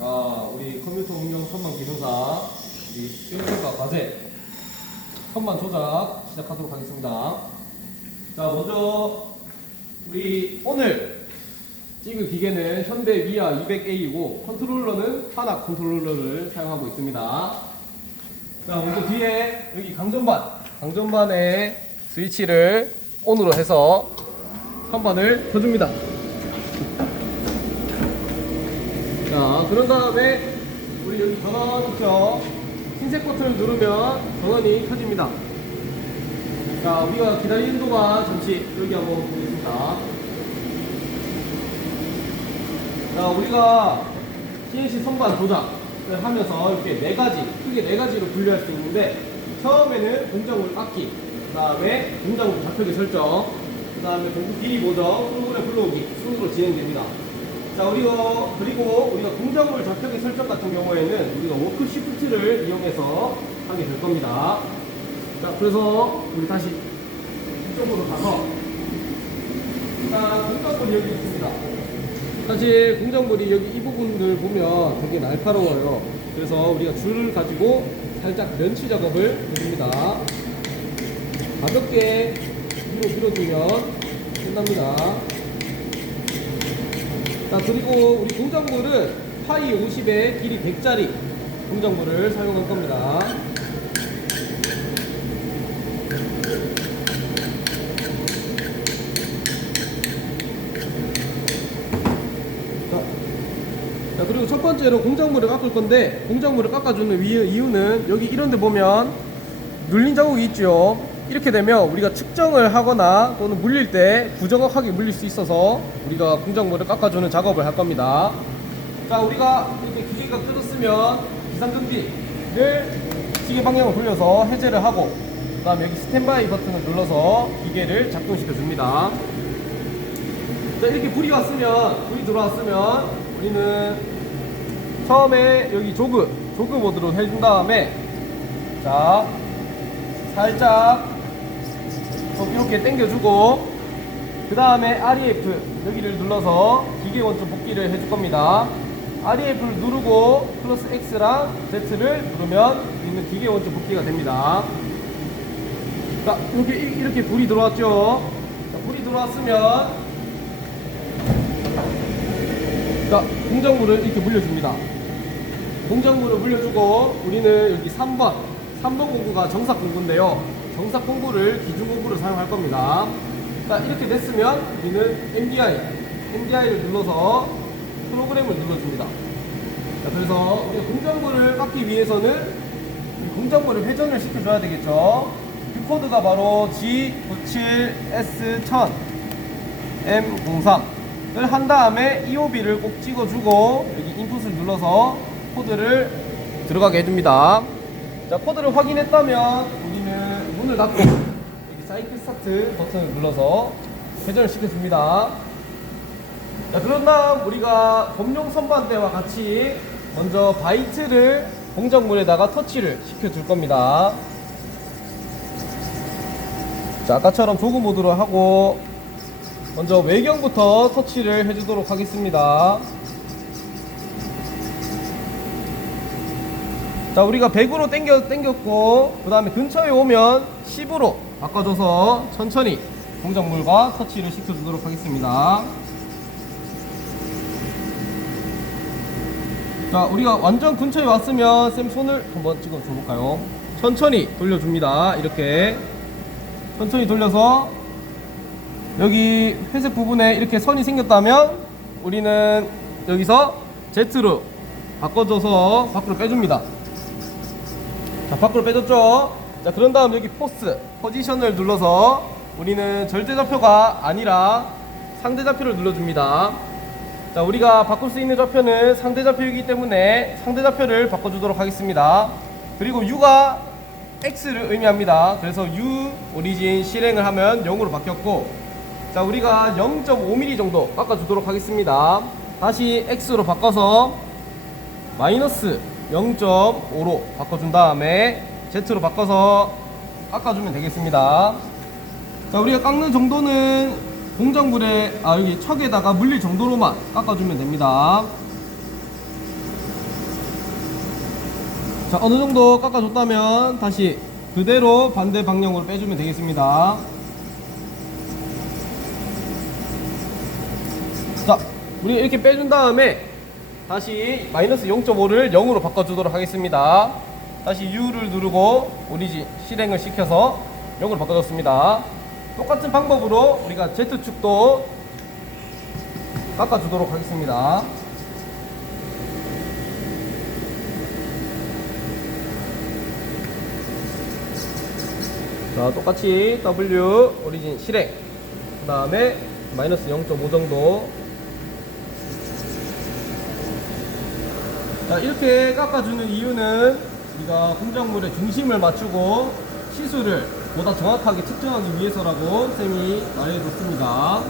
우리 컴퓨터 운영 선반 기능사 우리 수행평가 과제 선반 조작 시작하도록 하겠습니다. 자, 먼저 우리 오늘 찍을 기계는 현대 미아 200A이고 컨트롤러는 하나 컨트롤러를 사용하고 있습니다. 자, 먼저 뒤에 여기 강전반에 스위치를 ON으로 해서 선반을 켜줍니다. 자, 그런 다음에 우리 여기 전원 있죠? 흰색 버튼을 누르면 전원이 켜집니다. 자, 우리가 기다리는 동안 잠시 여기 한번 보겠습니다. 자, 우리가 CNC 선반 조작을 하면서 이렇게 크게 네 가지로 분류할 수 있는데, 처음에는 공정물 깎기, 그 다음에 공정물 좌표기 설정, 그 다음에 공구 길이 보정, 프로그램 불러오기 순으로 진행됩니다. 자, 그리고 우리가 공정물 좌표기 설정 같은 경우에는 우리가 워크 시프트를 이용해서 하게 될 겁니다. 자, 그래서 우리 다시 이쪽으로 가서, 공정물이 여기 있습니다. 사실 공정물이 여기 이 부분들 보면 되게 날카로워요. 그래서 우리가 줄을 가지고 살짝 면치 작업을 해줍니다. 가볍게 위로 밀어주면 끝납니다. 자, 그리고 우리 공정물은 파이 50에 길이 100짜리 공정물을 사용할 겁니다. 자, 그리고 첫 번째로 공정물을 깎을 건데, 공정물을 깎아주는 이유는 여기 이런 데 보면 눌린 자국이 있죠. 이렇게 되면 우리가 측정을 하거나 또는 물릴 때 부정확하게 물릴 수 있어서 우리가 공정물을 깎아주는 작업을 할 겁니다. 자, 우리가 이렇게 기계가 켜졌으면 비상금지를 시계 방향을 돌려서 해제를 하고, 그 다음에 여기 스탠바이 버튼을 눌러서 기계를 작동시켜 줍니다. 자, 이렇게 불이 들어왔으면 우리는 처음에 여기 조그 모드로 해준 다음에, 자, 살짝 이렇게 당겨주고, 그 다음에 REF 여기를 눌러서 기계 원점 복귀를 해줄 겁니다. REF를 누르고 플러스 X랑 Z를 누르면 우리는 기계 원점 복귀가 됩니다. 자, 이렇게 불이 들어왔죠. 자, 불이 들어왔으면, 자, 공정물을 이렇게 물려줍니다. 공정물을 물려주고, 우리는 여기 3번 공구가 정삭 공구인데요. 정삭 공구를 기준 공구를 사용할 겁니다. 자, 이렇게 됐으면 우리는 MDI를 눌러서 프로그램을 눌러줍니다. 자, 그래서 우리가 공정물을 깎기 위해서는 공정물을 회전을 시켜줘야 되겠죠. 그 코드가 바로 G97S1000M03을 한 다음에 EOB를 꼭 찍어주고, 여기 인풋을 눌러서 코드를 들어가게 해줍니다. 자, 코드를 확인했다면 우리는 문을 닫고 여기 사이클 스타트 버튼을 눌러서 회전을 시켜줍니다. 자, 그런 다음 우리가 범용 선반대와 같이 먼저 바이트를 공정물에다가 터치를 시켜줄 겁니다. 자, 아까처럼 조그 모드로 하고 먼저 외경부터 터치를 해주도록 하겠습니다. 자, 우리가 100으로 당겼고, 그 다음에 근처에 오면 10으로 바꿔줘서 천천히 공정물과 터치를 시켜주도록 하겠습니다. 자, 우리가 완전 근처에 왔으면 쌤 손을 한번 찍어 줘볼까요? 천천히 돌려줍니다. 이렇게 천천히 돌려서 여기 회색 부분에 이렇게 선이 생겼다면 우리는 여기서 Z로 바꿔줘서 밖으로 빼줍니다. 자, 밖으로 빼줬죠? 자, 그런 다음 여기 포지션을 눌러서 우리는 절대 좌표가 아니라 상대 좌표를 눌러줍니다. 자, 우리가 바꿀 수 있는 좌표는 상대 좌표이기 때문에 상대 좌표를 바꿔주도록 하겠습니다. 그리고 U가 X를 의미합니다. 그래서 U 오리진 실행을 하면 0으로 바뀌었고, 자, 우리가 0.5mm 정도 깎아주도록 하겠습니다. 다시 X로 바꿔서 마이너스 0.5로 바꿔준 다음에 Z로 바꿔서 깎아주면 되겠습니다. 자, 우리가 깎는 정도는 공정물에 여기 척에다가 물릴 정도로만 깎아주면 됩니다. 자, 어느 정도 깎아줬다면 다시 그대로 반대 방향으로 빼주면 되겠습니다. 자, 우리 이렇게 빼준 다음에 다시 마이너스 0.5를 0으로 바꿔주도록 하겠습니다. 다시 U를 누르고 오리진 실행을 시켜서 0으로 바꿔줬습니다. 똑같은 방법으로 우리가 Z축도 깎아주도록 하겠습니다. 자, 똑같이 W 오리진 실행, 그 다음에 마이너스 0.5 정도. 자, 이렇게 깎아주는 이유는 우리가 공작물의 중심을 맞추고 시수를 보다 정확하게 측정하기 위해서라고 쌤이 말해줬습니다.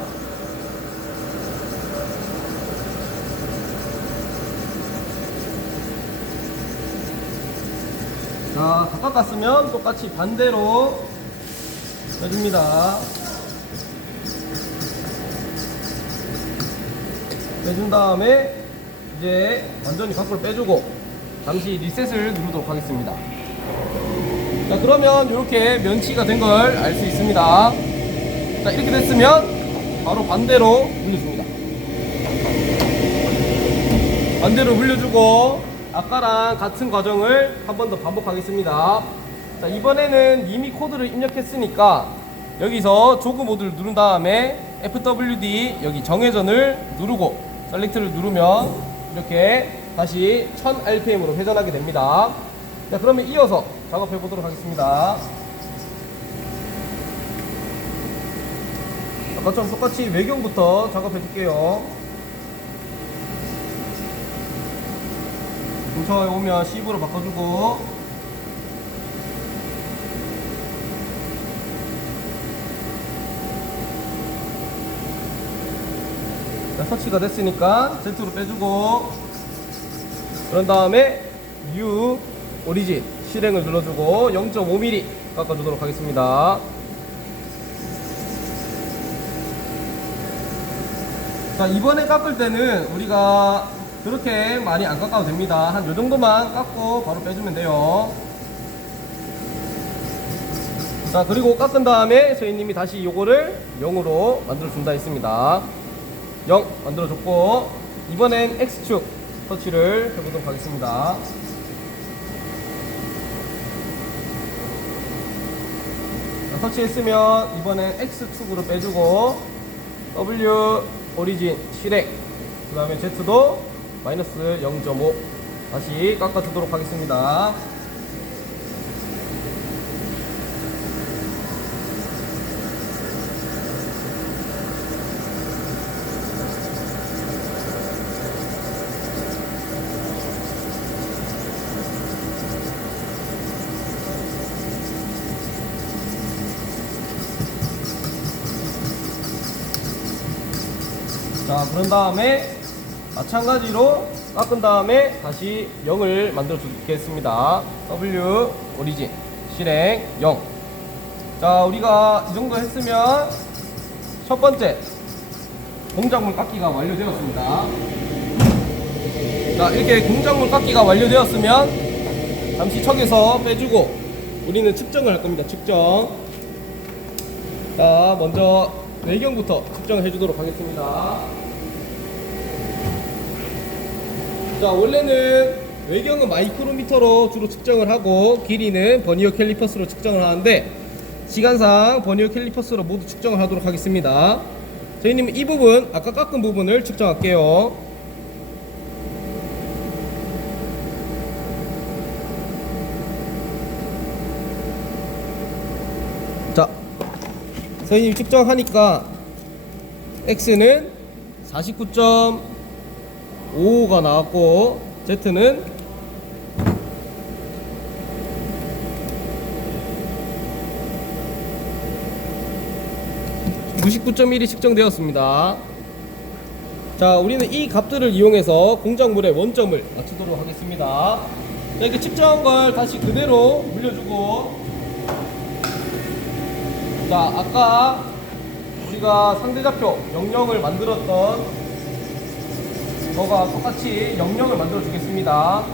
자, 다 깎았으면 똑같이 반대로 빼줍니다. 빼준 다음에 이제 완전히 밖으로 빼주고 잠시 리셋을 누르도록 하겠습니다. 자, 그러면 이렇게 면치가 된 걸 알 수 있습니다. 자, 이렇게 됐으면 바로 반대로 물려줍니다. 반대로 물려주고 아까랑 같은 과정을 한 번 더 반복하겠습니다. 자, 이번에는 이미 코드를 입력했으니까 여기서 조그 모드를 누른 다음에 FWD 여기 정회전을 누르고 셀렉트를 누르면 이렇게 다시 1000rpm으로 회전하게 됩니다. 자, 그러면 이어서 작업해 보도록 하겠습니다. 아까처럼 똑같이 외경부터 작업해 줄게요. 근처에 오면 10으로 바꿔주고, 자, 터치가 됐으니까 Z로 빼주고, 그런 다음에 U 오리진 실행을 눌러주고 0.5mm 깎아주도록 하겠습니다. 자, 이번에 깎을 때는 우리가 그렇게 많이 안 깎아도 됩니다. 한 요 정도만 깎고 바로 빼주면 돼요. 자, 그리고 깎은 다음에 선생님이 다시 요거를 0으로 만들어 준다 했습니다. 0 만들어 줬고, 이번엔 X축 터치를 해보도록 하겠습니다. 자, 터치했으면 이번엔 X축으로 빼주고 W 오리진 실행, 그 다음에 Z도 마이너스 0.5 다시 깎아주도록 하겠습니다. 자, 그런 다음에 마찬가지로 깎은 다음에 다시 0을 만들어 주겠습니다. W 오리진 실행 0. 자, 우리가 이 정도 했으면 첫 번째 공작물 깎기가 완료되었습니다. 자, 이렇게 공작물 깎기가 완료되었으면 잠시 척에서 빼주고 우리는 측정을 할 겁니다. 측정. 자, 먼저 외경부터 측정을 해주도록 하겠습니다. 자, 원래는 외경은 마이크로미터로 주로 측정을 하고 길이는 버니어 캘리퍼스로 측정을 하는데 시간상 버니어 캘리퍼스로 모두 측정을 하도록 하겠습니다. 저희님은 이 부분, 아까 깎은 부분을 측정할게요. 자, 선생님이 측정하니까 X는 49.55가 나왔고 Z는 99.1이 측정되었습니다. 자, 우리는 이 값들을 이용해서 공작물의 원점을 맞추도록 하겠습니다. 이렇게 측정한 걸 다시 그대로 물려주고, 자, 아까 우리가 상대좌표 00을 만들었던 거가 똑같이 00을 만들어 주겠습니다.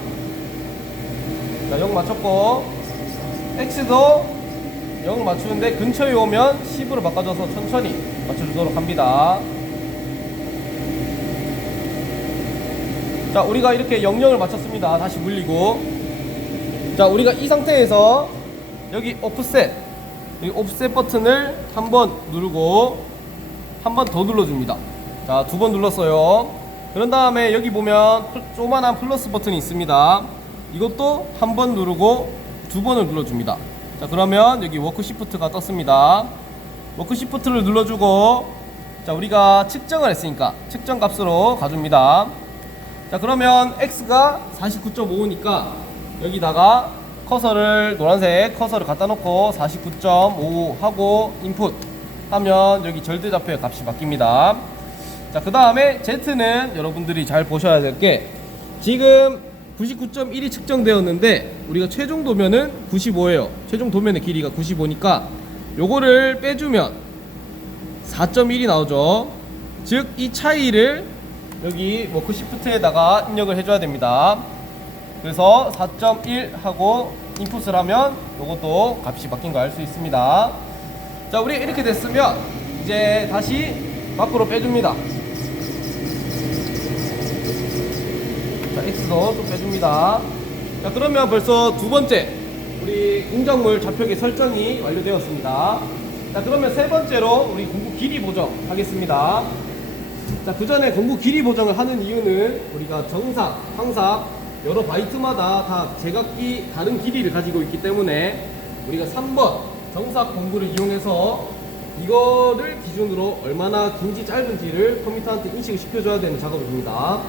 자, 0 맞췄고, X도 0을 맞추는데 근처에 오면 10으로 바꿔줘서 천천히 맞춰주도록 합니다. 자, 우리가 이렇게 00을 맞췄습니다. 다시 물리고. 자, 우리가 이 상태에서 여기 오프셋, 이 오프셋 버튼을 한번 누르고 한 번 더 눌러줍니다. 자, 2번 눌렀어요. 그런 다음에 여기 보면 조그만한 플러스 버튼이 있습니다. 이것도 한 번 누르고 2번을 눌러줍니다. 자, 그러면 여기 워크 시프트가 떴습니다. 워크 시프트를 눌러주고, 자, 우리가 측정을 했으니까 측정 값으로 가줍니다. 자, 그러면 X가 49.5니까 여기다가 커서를, 노란색 커서를 갖다 놓고 49.5 하고 인풋 하면 여기 절대좌표의 값이 바뀝니다. 자, 그 다음에 Z는 여러분들이 잘 보셔야 될 게, 지금 99.1이 측정되었는데 우리가 최종 도면은 95예요. 최종 도면의 길이가 95니까 요거를 빼주면 4.1이 나오죠. 즉 이 차이를 여기 워크 시프트에다가 입력을 해줘야 됩니다. 그래서 4.1 하고 인풋을 하면 요것도 값이 바뀐 거 알 수 있습니다. 자, 우리 이렇게 됐으면 이제 다시 밖으로 빼줍니다. 자, X도 좀 빼줍니다. 자, 그러면 벌써 2번째 우리 공작물 좌표계 설정이 완료되었습니다. 자, 그러면 3번째로 우리 공구 길이 보정 하겠습니다. 자, 그 전에 공구 길이 보정을 하는 이유는 우리가 정사, 항상 여러 바이트마다 다 제각기 다른 길이를 가지고 있기 때문에 우리가 3번 정사 공구를 이용해서 이거를 기준으로 얼마나 긴지 짧은지를 컴퓨터한테 인식을 시켜줘야 되는 작업입니다.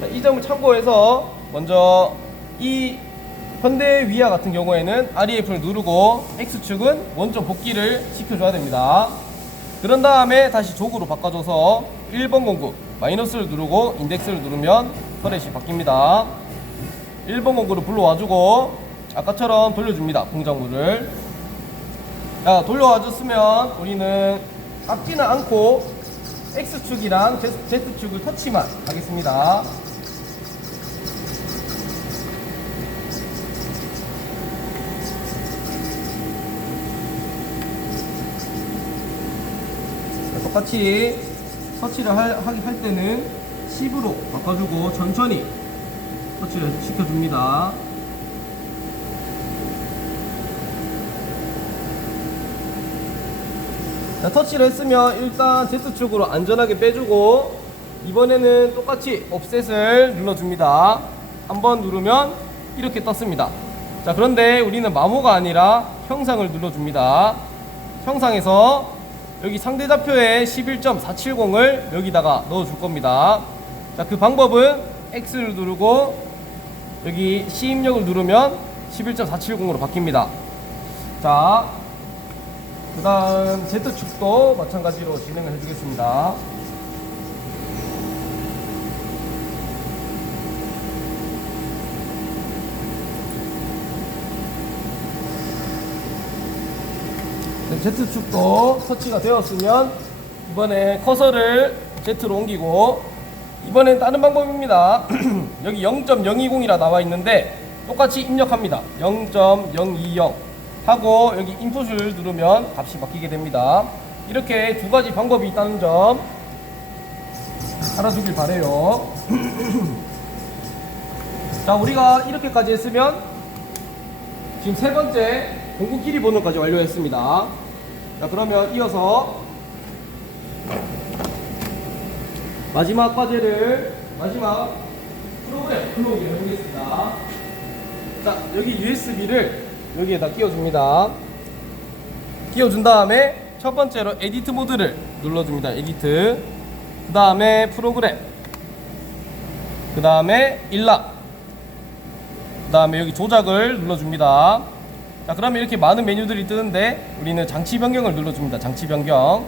자, 이 점을 참고해서 먼저 이 현대 위아 같은 경우에는 REF를 누르고 X축은 원점 복귀를 시켜줘야 됩니다. 그런 다음에 다시 족으로 바꿔줘서 1번 공구 마이너스를 누르고 인덱스를 누르면 터렛이 바뀝니다. 1번 공구를 불러와주고 아까처럼 돌려줍니다. 공작물을. 자, 돌려와줬으면 우리는 깎지는 않고 X축이랑 Z축을 터치만 하겠습니다. 똑같이 터치를 할 때는 10으로 바꿔주고 천천히 터치를 시켜줍니다. 자, 터치를 했으면 일단 Z축으로 안전하게 빼주고 이번에는 똑같이 옵셋을 눌러줍니다. 한번 누르면 이렇게 떴습니다. 자, 그런데 우리는 마모가 아니라 형상을 눌러줍니다. 형상에서 여기 상대좌표에 11.470을 여기다가 넣어줄 겁니다. 자, 그 방법은 X를 누르고 여기 C 입력을 누르면 11.470으로 바뀝니다. 자, 그 다음 Z축도 마찬가지로 진행을 해주겠습니다. Z축도 터치가 되었으면 이번에 커서를 Z로 옮기고, 이번엔 다른 방법입니다. 여기 0.020이라 나와 있는데 똑같이 입력합니다. 0.020 하고 여기 인풋을 누르면 값이 바뀌게 됩니다. 이렇게 두 가지 방법이 있다는 점 알아두길 바래요. 자, 우리가 이렇게까지 했으면 지금 세 번째 공구 길이 번호까지 완료했습니다. 자, 그러면 이어서 마지막 과제를, 마지막 프로그램 불러오기를 해보겠습니다. 자, 여기 USB를 여기에다 끼워줍니다. 끼워준 다음에 첫 번째로 에디트 모드를 눌러줍니다. 에디트. 그 다음에 프로그램. 그 다음에 일락. 그 다음에 여기 조작을 눌러줍니다. 자, 그러면 이렇게 많은 메뉴들이 뜨는데 우리는 장치 변경을 눌러줍니다. 장치 변경.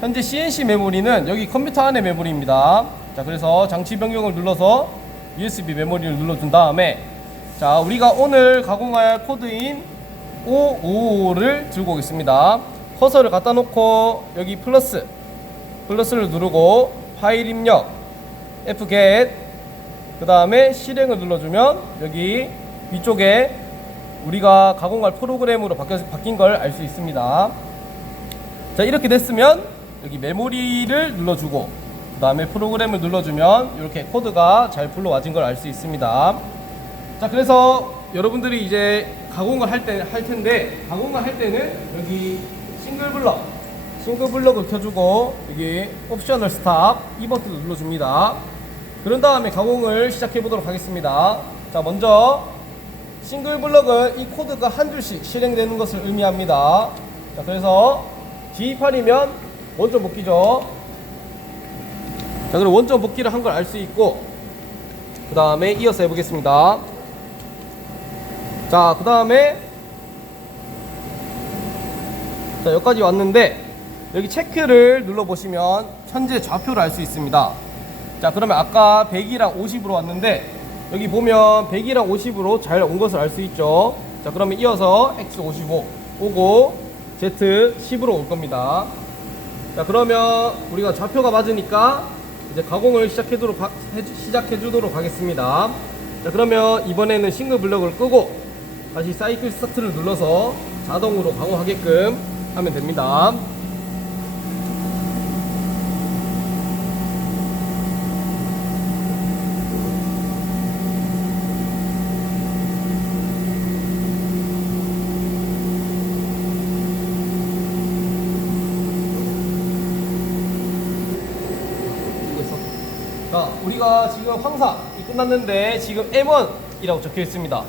현재 CNC 메모리는 여기 컴퓨터 안의 메모리입니다. 자, 그래서 장치 변경을 눌러서 USB 메모리를 눌러준 다음에, 자, 우리가 오늘 가공할 코드인 555를 들고 오겠습니다. 커서를 갖다 놓고 여기 플러스를 누르고 파일 입력 fget, 그 다음에 실행을 눌러주면 여기 위쪽에 우리가 가공할 프로그램으로 바뀐 걸 알 수 있습니다. 자, 이렇게 됐으면 여기 메모리를 눌러주고 그 다음에 프로그램을 눌러주면 이렇게 코드가 잘 불러와진 걸 알 수 있습니다. 자, 그래서 여러분들이 이제 가공을 할 텐데 가공을 할 때는 여기 싱글 블럭을 켜주고 여기 옵셔널 스탑 이 버튼을 눌러줍니다. 그런 다음에 가공을 시작해 보도록 하겠습니다. 자, 먼저 싱글 블럭은 이 코드가 한 줄씩 실행되는 것을 의미합니다. 자, 그래서 D8이면 원점 복귀죠. 자, 그럼 원점 복귀를 한 걸 알 수 있고 그 다음에 이어서 해보겠습니다. 자, 그 다음에 자, 여기까지 왔는데 여기 체크를 눌러보시면 현재 좌표를 알 수 있습니다. 자, 그러면 아까 100이랑 50으로 왔는데 여기 보면 100이랑 50으로 잘 온 것을 알 수 있죠. 자, 그러면 이어서 X55 오고 Z10으로 올 겁니다. 자, 그러면 우리가 좌표가 맞으니까 이제 가공을 시작해 주도록 하겠습니다. 자, 그러면 이번에는 싱글 블럭을 끄고 다시 사이클 스타트를 눌러서 자동으로 가공하게끔 하면 됩니다. 자, 우리가 지금 황사이 끝났는데 지금 M1이라고 적혀 있습니다.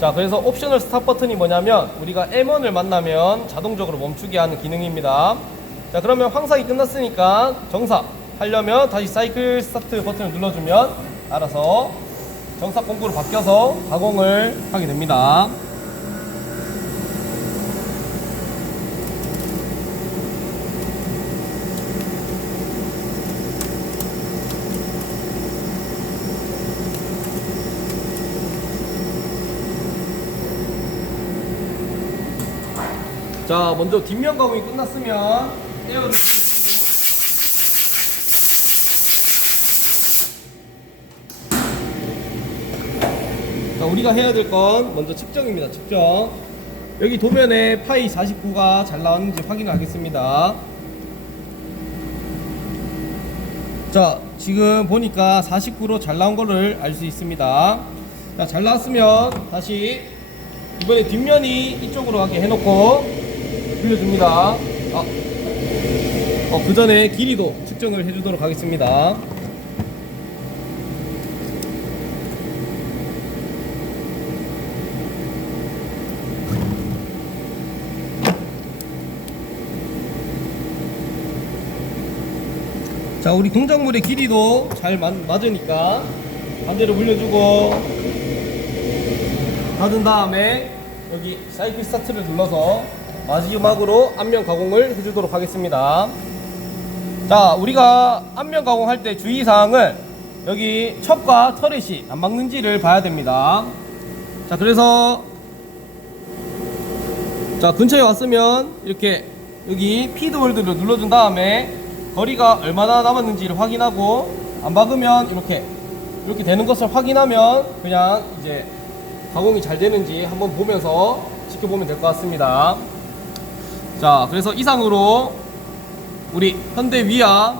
자, 그래서 옵셔널 스탑 버튼이 뭐냐면 우리가 M1을 만나면 자동적으로 멈추게 하는 기능입니다. 자, 그러면 황사이 끝났으니까 정사 하려면 다시 사이클 스타트 버튼을 눌러주면 알아서 정사 공구로 바뀌어서 가공을 하게 됩니다. 자, 먼저 뒷면 가공이 끝났으면 에어를 자, 우리가 해야 될 건 먼저 측정입니다. 측정. 여기 도면에 파이 49가 잘 나왔는지 확인하겠습니다. 자, 지금 보니까 49로 잘 나온 거를 알 수 있습니다. 자, 잘 나왔으면 다시 이번에 뒷면이 이쪽으로 가게 해놓고 빌려줍니다. 그 전에 길이도 측정을 해주도록 하겠습니다. 자, 우리 동작물의 길이도 잘 맞으니까 반대로 물려주고 닫은 다음에 여기 사이클 스타트를 눌러서 마지막으로 앞면 가공을 해주도록 하겠습니다. 자, 우리가 앞면 가공할 때 주의사항은 여기 첩과 터렛이 안 막는지를 봐야 됩니다. 자, 그래서 자, 근처에 왔으면 이렇게 여기 피드 홀드를 눌러준 다음에 거리가 얼마나 남았는지를 확인하고 안 박으면 이렇게 되는 것을 확인하면 그냥 이제 가공이 잘 되는지 한번 보면서 지켜보면 될 것 같습니다. 자, 그래서 이상으로 우리 현대 위아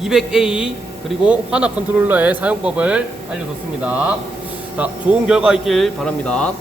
200A 그리고 환압 컨트롤러의 사용법을 알려줬습니다. 자, 좋은 결과 있길 바랍니다.